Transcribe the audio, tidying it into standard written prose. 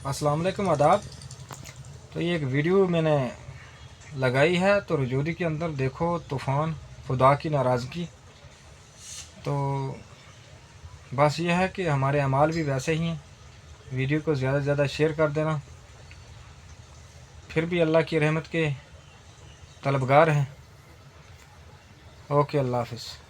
अस्सलाम वालेकुम, आदाब। तो ये एक वीडियो मैंने लगाई है। तो रजौरी के अंदर देखो तूफ़ान, खुदा की नाराज़गी। तो बस ये है कि हमारे अमाल भी वैसे ही हैं। वीडियो को ज़्यादा से ज़्यादा शेयर कर देना। फिर भी अल्लाह की रहमत के तलबगार हैं। ओके, अल्लाह हाफ़िज़।